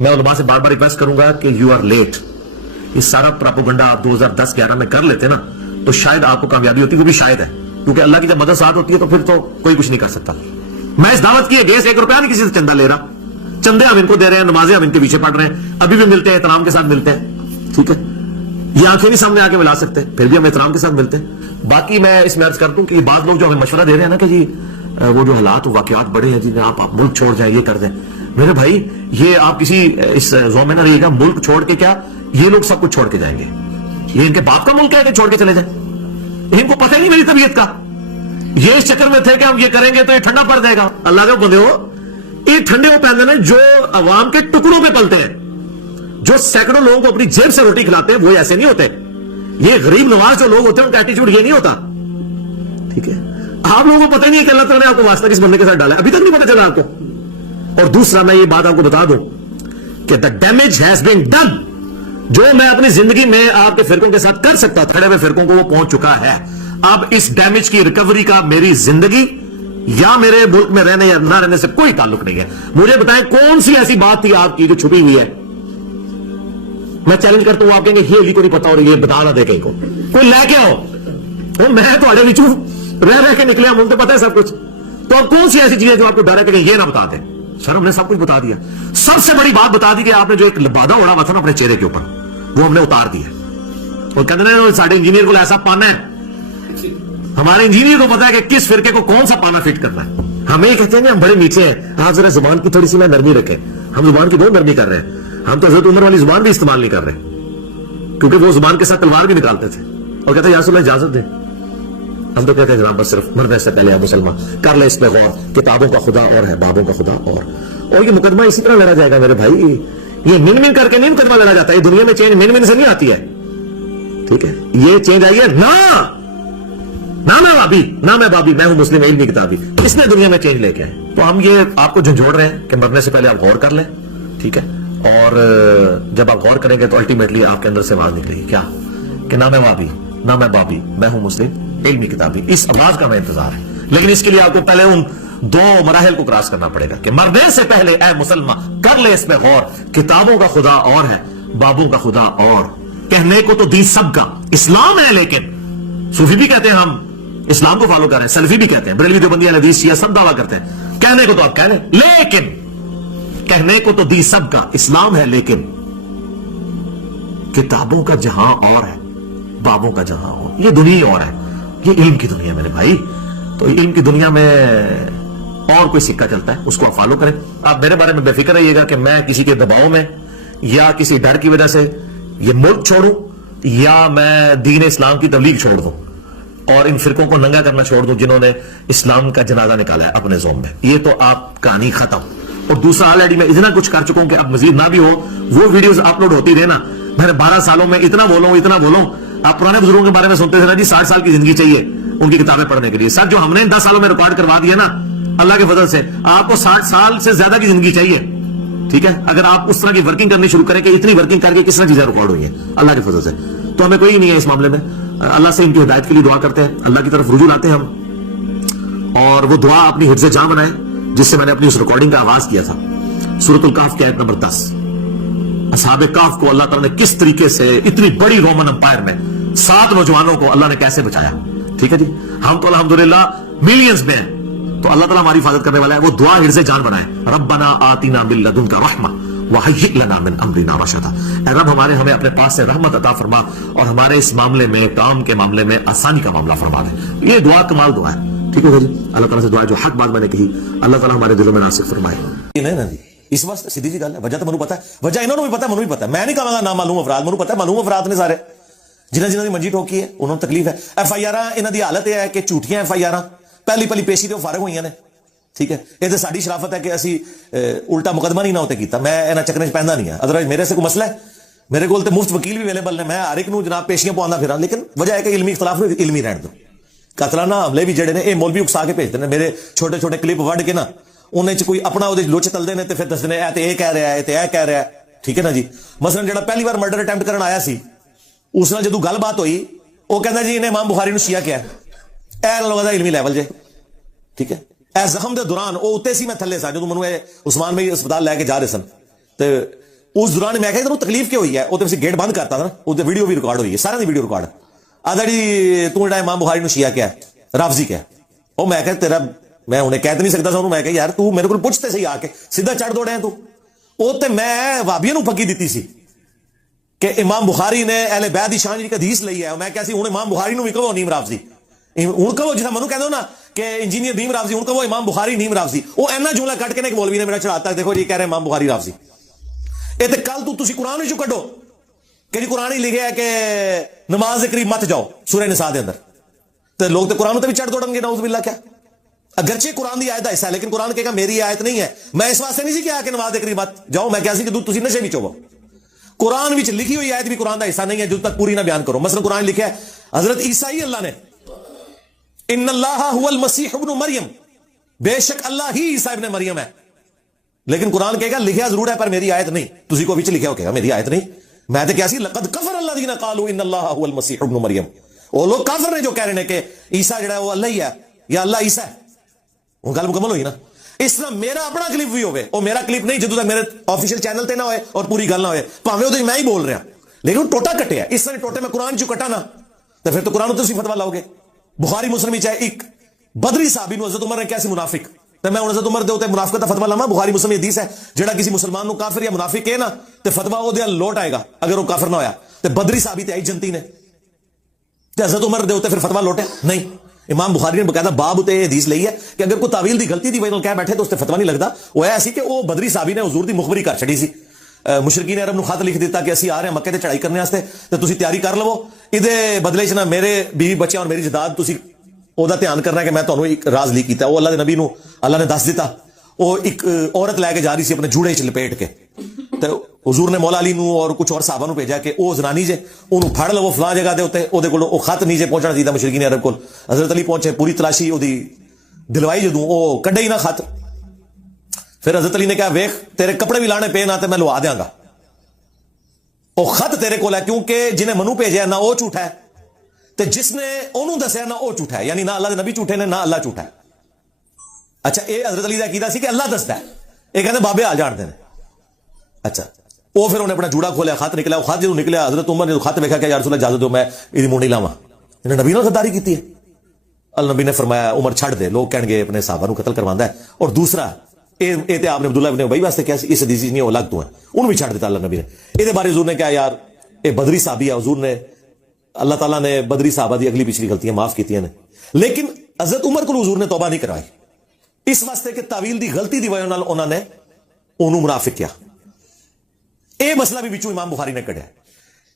میں علماء سے بار بار ریکویسٹ کروں گا کہ یو آر لیٹ. یہ سارا پراپوگنڈا آپ 2010-11 میں کر لیتے نا تو شاید آپ کو کامیابی ہوتی, وہ بھی شاید ہے, کیونکہ اللہ کی جب مدد ساتھ ہوتی ہے تو پھر تو کوئی کچھ نہیں کر سکتا. میں اس دعوت کی گیس 1 روپیہ نہیں کسی سے چندہ لے رہا, چندے ہم ان کو دے رہے ہیں, نمازیں ہم ان کے پیچھے پڑھ رہے ہیں, ابھی بھی ملتے ہیں, احترام کے ساتھ ملتے ہیں. ٹھیک ہے, یہ آنکھیں نہیں سامنے آ کے ملا سکتے, پھر بھی ہم احترام کے ساتھ ملتے ہیں. باقی میں اس میں عرض کر دوں کہ بعض لوگ جو ہمیں مشورہ دے رہے ہیں نا کہ جی وہ جو حالات واقعات بڑے ہیں جی آپ ملک چھوڑ جائیں, یہ کر دیں. میرے بھائی یہ آپ کسی اس زون میں نہ رہیے گا, ملک چھوڑ کے کیا یہ لوگ سب کچھ چھوڑ کے جائیں گے. یہ ان کے باپ کا ملک ہے کہ چھوڑ کے چلے جائیں, ان کو پتہ نہیں میری طبیعت کا. یہ اس چکر میں تھے کہ ہم یہ کریں گے تو یہ ٹھنڈا پڑ جائے گا. اللہ کے بندے ہو, یہ ٹھنڈے وہ پہنتے ہیں جو عوام کے ٹکڑوں پہ پلتے ہیں, جو سینکڑوں لوگوں کو اپنی جیب سے روٹی کھلاتے ہیں, وہ ایسے نہیں ہوتے. یہ غریب نواز جو لوگ ہوتے ہیں ان کا ایٹیچیوڈ یہ نہیں ہوتا. ٹھیک ہے, آپ لوگوں کو پتہ نہیں ہے کہ اللہ تعالیٰ نے آپ کو واسطہ کس بندے کے ساتھ ڈالا ہے, ابھی تک نہیں پتہ چلا آپ کو. اور دوسرا میں یہ بات آپ کو بتا دوں کہ the damage has been done. جو میں اپنی زندگی میں آپ کے فرقوں کے ساتھ کر سکتا تھا, کھڑے ہوئے فرقوں کو, وہ پہنچ چکا ہے. اب اس ڈیمیج کی ریکوری کا میری زندگی یا میرے ملک میں رہنے یا نہ رہنے سے کوئی تعلق نہیں ہے. مجھے بتائیں کون سی ایسی بات تھی آپ کی جو چھپی ہوئی ہے. میں چیلنج کرتا ہوں, آپ کہیں گے یہ علی کو نہیں پتا اور یہ بتا نہ دے کہیں کو, کوئی لے کے آؤ. میں تھوڑے بچوں رہ کے نکلے, مجھے پتا ہے سب کچھ. تو اب کون سی ایسی چیزیں جو آپ کو ڈر ہے کہ یہ نہ بتا دیں. سر ہم نے سب کچھ بتا دیا. سب سے بڑی بات بتا دی کہ آپ نے جو ایک لبادہ اڑا ہوا تھا نا اپنے چہرے کے اوپر, وہ ہم نے اتار دیا. اور کہتے ہیں سارے انجینئر کو ایسا پانا ہے, ہمارے انجینئر کو پتا ہے کہ کس فرقے کو کون سا پانا فٹ کرنا ہے. ہمیں یہ کہتے ہیں کہ ہم بڑے میٹھے ہیں, آپ ذرا زبان کی تھوڑی سی میں نرمی رکھیں. ہم زبان کی بہت نرمی کر رہے ہیں. ہم تو حضرت عمر والی زبان بھی استعمال نہیں کر رہے, کیونکہ وہ زبان کے ساتھ تلوار بھی نکالتے تھے اور کہتے ہیں یا رسول اللہ اجازت دیں. ہم تو کہتے ہیں جناب بس صرف مرنے سے پہلے مسلمان کر لے اس پہ غور, کتابوں کا خدا اور ہے, بابوں کا خدا اور یہ مقدمہ اسی طرح لڑا جائے گا میرے بھائی. یہ من من کر کے نہیں مقدمہ لڑا جاتا ہے. یہ دنیا میں چینج من من سے نہیں آتی ہے. ٹھیک ہے, یہ چینج آئی ہے نہ میں بابی, نہ میں بابی, میں ہوں مسلم علمی کتابی, اس نے دنیا میں چینج لے کے آئے. تو ہم یہ آپ کو جھنجھوڑ رہے ہیں کہ مرنے سے پہلے آپ غور کر لیں. ٹھیک ہے, اور جب آپ غور کریں گے تو الٹیمیٹلی آپ کے اندر سے آواز نکلے گی کیا کہ نہ میں بابی نہ میں بابی, میں ہوں مسلم علمی کتابی. اس آواز کا میں انتظار ہے, لیکن اس کے لیے آپ کو پہلے ان 2 مراحل کو کراس کرنا پڑے گا کہ مرنے سے پہلے اے مسلمان کر لے اس میں غور, کتابوں کا خدا اور ہے, بابوں کا خدا اور. کہنے کو تو دین سب کا اسلام ہے, لیکن صوفی بھی کہتے ہیں ہم اسلام کو فالو کر رہے ہیں, سلفی بھی کہتے ہیں, بریلوی دیوبندی اہل حدیث شیعہ سب دعویٰ کرتے ہیں. کہنے کو تو آپ کہہ لیں, لیکن کہنے کو تو دین سب کا اسلام ہے, لیکن کتابوں کا جہاں اور ہے, بابوں کا جہاں اور. یہ دنیا اور ہے, یہ علم کی دنیا میرے بھائی. تو علم کی دنیا میں اور کوئی سکہ چلتا ہے, اس کو آپ فالو کریں. آپ میرے بارے میں بے فکر رہیے گا کہ میں کسی کے دباؤ میں یا کسی ڈر کی وجہ سے یہ ملک چھوڑوں یا میں دین اسلام کی تبلیغ چھوڑ دوں اور ان فرقوں کو ننگا کرنا چھوڑ دوں جنہوں نے اسلام کا جنازہ نکالا ہے اپنے زون میں. یہ تو آپ کہانی ختم. اور دوسرا آلریڈی میں اتنا کچھ کر چکا ہوں کہ اب مزید نہ بھی ہو, وہ ویڈیوز اپلوڈ ہوتی رہے نا. میں نے 12 سالوں میں اتنا بولوں. آپ پرانے بزرگوں کے بارے میں سنتے تھے نا جی 60 سال کی زندگی چاہیے ان کی کتابیں پڑھنے کے لیے. سر جو ہم نے 10 سالوں میں ریکارڈ کروا دیا نا اللہ کے فضل سے, آپ کو 60 سال سے زیادہ کی زندگی چاہیے. ٹھیک ہے, اگر آپ اس طرح کی ورکنگ کرنی شروع کریں کہ اتنی ورکنگ کر کے کس طرح چیزیں ریکارڈ ہوئی ہیں اللہ کے فضل سے. تو ہمیں کوئی نہیں ہے اس معاملے میں. اللہ سے ان کی ہدایت کے لیے دعا کرتے ہیں, اللہ کی طرف رجوع لاتے ہیں ہم, اور وہ دعا اپنی حفظ جاں بنائے جس سے میں نے اپنی اس ریکارڈنگ کا آغاز کیا تھا. سورۃ الکہف کی آیت نمبر 10. اصحاب کہف کو اللہ تعالیٰ نے کس طریقے سے اتنی بڑی رومن امپائر میں 7 نوجوانوں کو اللہ نے کیسے بچایا. ٹھیک ہے جی, ہم تو الحمدللہ ملینز میں ہیں, تو اللہ تعالیٰ ہماری حفاظت کرنے والا ہے. وہ دعا حرز جان بنائے, ربنا آتنا من لدنک رحمہ وہیئ لنا من امرنا رشدا. اے رب ہمیں اپنے پاس سے رحمت عطا فرما اور ہمارے اس معاملے میں, کام کے معاملے میں آسانی کا معاملہ فرما دے. یہ دعا کمال دعا ہے. ٹھیک ہے جی, اللہ تعالیٰ سے دعا ہے جو حق بات میں نے کہی اللہ تعالیٰ ہمارے دلوں میں ناسخ فرمائے. نہیں نا جی, اس وقت سیدھی جی گل ہے. وجہ تو مجھے پتا ہے, وجہ انہوں نے بھی پتا ہے, مجھے بھی پتا ہے. میں نہیں کہاں گا نہ معلوم افراد, مجھے پتا ہے معلوم افراد نے سارے جنہوں نے منجی ٹھوکی ہے انہوں نے تکلیف ہے. ایف آئی آر انہوں کی حالت یہ ہے کہ جھوٹیاں ایف آئی آر پہلی پیشی تو فارغ ہوئی نے. ٹھیک ہے, یہ تو ساری شرافت ہے کہ اسی الٹا مقدمہ نہیں نہ ہوتے کیتا. میں انہاں چکریں چ پہندا نہیں ہے, ادروائز میرے سے کوئی مسئلہ ہے, میرے کو مفت وکیل بھی اویلیبل نے, میں ہر ایک نو جناب پیشیاں پوانا پھراں. لیکن وجہ ہے کہ علمی اختلاف علمی رہن دو. قاتلانہ حملے بھی جڑے نے یہ مولوی اکسا کے بھیجتے ہیں, میرے چھوٹے چھوٹے کلپ وڈ کے نا انہیں کوئی اپنا وہ لوچ تلتے ہیں, پھر دستے ہیں اے تے اے کہہ رہا ہے, تے اے کہہ رہا ہے. ٹھیک ہے نا جی, مثلا جڑا پہلی بار مرڈر اٹمپٹ کرن آیا سی اس نال جدو گل بات ہوئی وہ کہندا جی انہیں امام بخاری نو شیعہ کیا ہے. اے لوگوں دا علمی لیول جے. ٹھیک ہے, اے زخم دے دوران وہ اتنے سی, میں تھلے سا جدو منو عثمان بھائی اسپتال لے کے جا رہے سن, تے اس دوران میں کہا تینوں تکلیف کیوں ہوئی ہے؟ وہ تو گیٹ بند کرتا تھا نا, وہ ویڈیو بھی ریکارڈ ہوئی ہے, سارا دی ویڈیو ریکارڈ. آدھا جی تو امام بخاری نو شیعہ کیا ہے, رافضی کیا ہے. وہ میں کہ تیرا میں انہیں کہہ نہیں سکتا سا, میں کہ یار تو میرے کو پوچھتے سی آ کے سیدھا چڑھ دوڑے ہیں تو. وہ تے میں وابیاں نو پکی دیتی سی کہ امام بخاری نے اہل بیت دی شان دی حدیث لئی ہے. میں کہا سی ہن امام بخاری نو بھی کہو نیم رافضی, ہن کہو جس منو کہہ دو نا کہ انجینئر نیم رافضی, ہن کہو امام بخاری نیم رافضی. وہ اینا جملہ کٹ کے ایک مولوی نے میرا چڑھاتا ہے, دیکھو جی کہہ رہے امام بخاری رافضی. اے تے کل تو تسی قرآن وچوں کڈو کہ جی قرآن ہی لکھیا ہے کہ نماز دے قریب مت جاؤ سورہ نساء دے اندر, تے لوگ تے قرآن تے بھی چڑھ دوڑن گے نعوذ باللہ. کیا اگرچہ قرآن دی آیت ہے حصہ ہے, لیکن قرآن کہے گا میری آیت نہیں ہے. میں اس واسطے نہیں سی کہا کہ نماز دے قریب مت جاؤ, میں کہا سی کہ تسی نشے وچ ہوو. قرآن وچ لکھی ہوئی آیت بھی قرآن دا حصہ نہیں ہے جب تک پوری نہ بیان کرو. مثلا قرآن لکھا ہے حضرت عیسیٰ ہی اللہ نے, ان اللہ هو المسیح ابن مریم, بے شک اللہ ہی عیسیٰ ابن مریم ہے. لیکن قرآن کہے گا لکھیا ضرور ہے پر میری آیت نہیں. تسی کو وچ لکھیا ہو کہے گا میری آیت نہیں. میں تو کیا سی لقد کفر الذین قالوا ان اللہ هو المسیح ابن مریم. وہ لوگ کافر نے جو کہہ رہے ہیں کہ عیسیٰ جڑا ہے وہ اللہ ہی ہے یا اللہ عیسیٰ ہے. وہ گل مکمل ہوئی نا. اس طرح میرا اپنا کلپ بھی ہوئے, وہ میرا کلپ نہیں جدو تک میرے آفیشیل چینل تے نہ ہوئے اور پوری گل نہ ہوئے, پاویں وہ میں ہی بول رہا لیکن وہ ٹوٹا کٹیا. اس طرح ٹوٹے میں قرآن چو کٹا نا تو پھر تو قرآن تو فتوا لاؤ گے. بخاری مسلم چاہے ایک بدری صحابی نو حضرت عمر نے کیسی منافق, تو میں حضرت عمر دے ہوتے منافقت کا فتوا لاواں. بخاری مسلم حدیث ہے جڑا کسی مسلمان نو کافر یا منافق کہے نا تو فتوا وہ دے لوٹ آئے گا اگر وہ کافر نہ ہویا. تو بدری صحابی تے آئی جنتی نے, تو حضرت عمر دے ہوتے پھر فتوا لوٹے نہیں. امام بخاری نے بقاعدہ باب تے حدیث لئی ہے کہ اگر کوئی تعویل دی غلطی دی وجہ نال کہہ بیٹھے تو اس تے فتوا نہیں لگدا. وہ ایسی کہ وہ بدری صحابی نے حضور دی مخبری کر چھڑی سی. مشرکین عرب نو خط لکھ دیتا کہ اسی آ رہے ہیں مکے تے چڑھائی کرنے واسطے, تے تسی تیاری کر لو, ادے بدلے چ نہ میرے بیوی بچے اور میری جائیداد تسی او دا دھیان کرنا ہے کہ میں تانوں ایک راز لیک کیتا. وہ اللہ دے نبی نو اللہ نے دس دیتا. وہ ایک عورت لے کے جا رہی سی اپنے جوڑے چ لپیٹ کے, تے حضور نے مولا علی نو اور کچھ اور صحابہ نو بھیجا کہ او زنانی جے اونوں پھڑ لو فلاں جگہ دے اوتے, او دے کول او خط نیچے پہنچنا چاہیے مشرکین عرب کول. حضرت علی پہنچے, پوری تلاشی او دی دلوائی جدوں او کڈے ہی نہ خط. پھر حضرت علی نے کہا ویکھ تیرے کپڑے بھی لانے پے نہ تے میں لوا دیاں گا, او خط تیرے کول ہے کیونکہ جنہیں منو بھیجیا نہ او جھوٹا ہے تے جس نے اونوں دسیا نہ او جھوٹا ہے, یعنی نہ اللہ دے نبی جھوٹے نے نہ اللہ جھوٹا ہے. اچھا اے حضرت علی دا عقیدہ سی کہ اللہ دسدا ہے, اے کہندے بابے آ جان دے. اچھا وہ پھر انہیں اپنا جوڑا کھولیا, خط نکلا. وہ خط جو نکلیا حضرت عمر نے خط دیکھا کہ یا رسول اللہ اجازت دو میں یہ منڈی لاواں. انہوں نے نبی نے غداری کی ہے. اللہ نبی نے فرمایا عمر چھڑ دے, لوگ کہیں گے اپنے صحابہ نو قتل کروانا ہے. اور دوسرا اے تے آپ نے عبداللہ ابن ابی واسطے کیا اس حدیث نہیں وہ الگ تو ہے, انہوں بھی چھڑ دیتا اللہ نبی نے. اے بارے حضور نے کہا یار اے بدری صحابی ہے, حضور نے اللہ تعالیٰ نے بدری صحابہ دی اگلی پچھلی غلطیاں معاف کیتیاں نے, لیکن حضرت عمر کو حضور نے توبہ نہیں کرائی اس واسطے کہ تعویل دی غلطی دی وجہ نال انہوں نے انہوں منافق کیا. اے مسئلہ بھی بچوں امام بخاری نے کڑیا.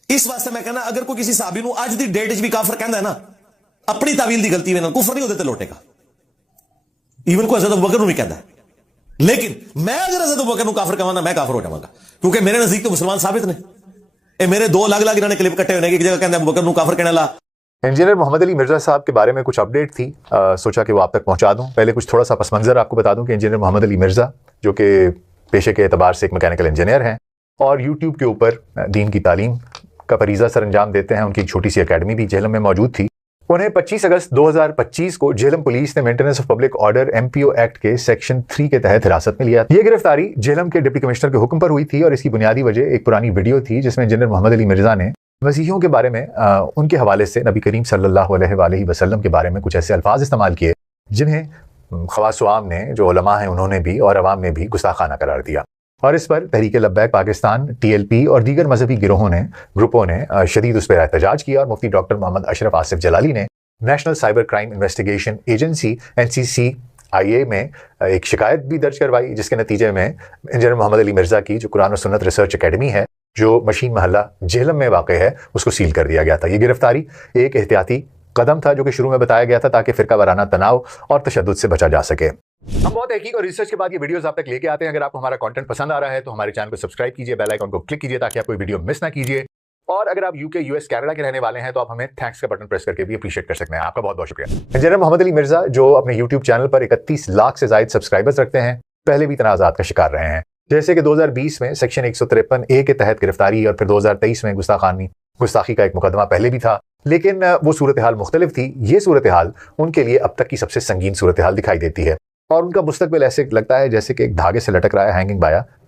اس واسطے میں کہنا اگر کوئی کسی صحابی نو اج دی ڈیٹ وچ بھی کافر کہندا ہے نا اپنی تعویل دی غلطی وجہ کفر نہیں ہوتے تے لوٹے گا. ایون کو حضرت ابوبکر نو بھی کہندا ہے, لیکن میں اگر حضرت ابوبکر نو کافر کہواں میں کافر ہو جاواں گا کیونکہ میرے نزدیک تو مسلمان ثابت نے. اے میرے دو الگ الگ انہوں نے کلپ کٹے ہوئے ایک جگہ کہندا ابوبکر نو کافر کہنے لا. انجینئر محمد علی مرزا صاحب کے بارے میں کچھ اپڈیٹ تھی, سوچا کہ وہ آپ تک پہنچا دوں. پہلے کچھ تھوڑا سا پس منظر آپ کو بتا دوں کہ انجینئر محمد علی مرزا جو کہ پیشے کے اعتبار سے ایک میکینیکل انجینئر ہیں اور یوٹیوب کے اوپر دین کی تعلیم کا فریضہ سر انجام دیتے ہیں. ان کی ایک چھوٹی سی اکیڈمی بھی جہلم میں موجود تھی. انہیں 25 اگست 2025 کو جہلم پولیس نے maintenance of public order MPO act کے سیکشن 3 کے تحت حراست میں لیا. یہ گرفتاری جہلم کے ڈپٹی کمشنر کے حکم پر ہوئی تھی اور اس کی بنیادی وجہ ایک پرانی ویڈیو تھی جس میں انجینئر محمد علی مرزا نے مسیحیوں کے بارے میں ان کے حوالے سے نبی کریم صلی اللہ علیہ وآلہ وسلم کے بارے میں کچھ ایسے الفاظ استعمال کیے جنہیں خواص و عام نے, جو علماء ہیں انہوں نے بھی اور عوام نے بھی گستاخانہ قرار دیا. اور اس پر تحریک لبیک پاکستان, TLP اور دیگر مذہبی گروپوں نے شدید اس پر احتجاج کیا اور مفتی ڈاکٹر محمد اشرف آصف جلالی نے national cyber crime investigation agency NCCIA میں ایک شکایت بھی درج کروائی, جس کے نتیجے میں انجینئر محمد علی مرزا کی جو قرآن و سنت ریسرچ اکیڈمی ہے جو مشین محلہ جہلم میں واقع ہے اس کو سیل کر دیا گیا تھا. یہ گرفتاری ایک احتیاطی قدم تھا جو کہ شروع میں بتایا گیا تھا تاکہ فرقہ وارانہ تناؤ اور تشدد سے بچا جا سکے. ہم بہت تحقیق اور ریسرچ کے بعد یہ ویڈیوز آپ تک لے کے آتے ہیں. اگر آپ کو ہمارا کنٹینٹ پسند آ رہا ہے تو ہمارے چینل کو سبسکرائب کیجیے, بیل آئیکن کو کلک کیجیے تاکہ آپ کوئی ویڈیو مس نہ کیجیے. اور اگر آپ UK, US, کینیڈا کے رہنے والے ہیں تو آپ ہمیں تھینکس کا بٹن پریس کر کے بھی اپریشیٹ کر سکتے ہیں. آپ کا بہت بہت شکریہ. انجینئر محمد علی مرزا جو اپنے YouTube چینل پر 31 لاکھ سے زائد سبسکرائبرز رکھتے ہیں, پہلے بھی تنازعات کا شکار رہے ہیں, جیسے کہ 2020 میں سیکشن 153A کے تحت گرفتاری اور پھر 2023 میں گستاخی کا ایک مقدمہ پہلے بھی تھا, لیکن وہ صورتحال مختلف تھی. یہ صورتحال ان کے لیے اب تک کی سب سے سنگین صورتحال دکھائی دیتی ہے اور ان کا مستقبل ایسے لگتا ہے جیسے کہ ایک دھاگے سے لٹک رہا ہے, ہینگنگ بایا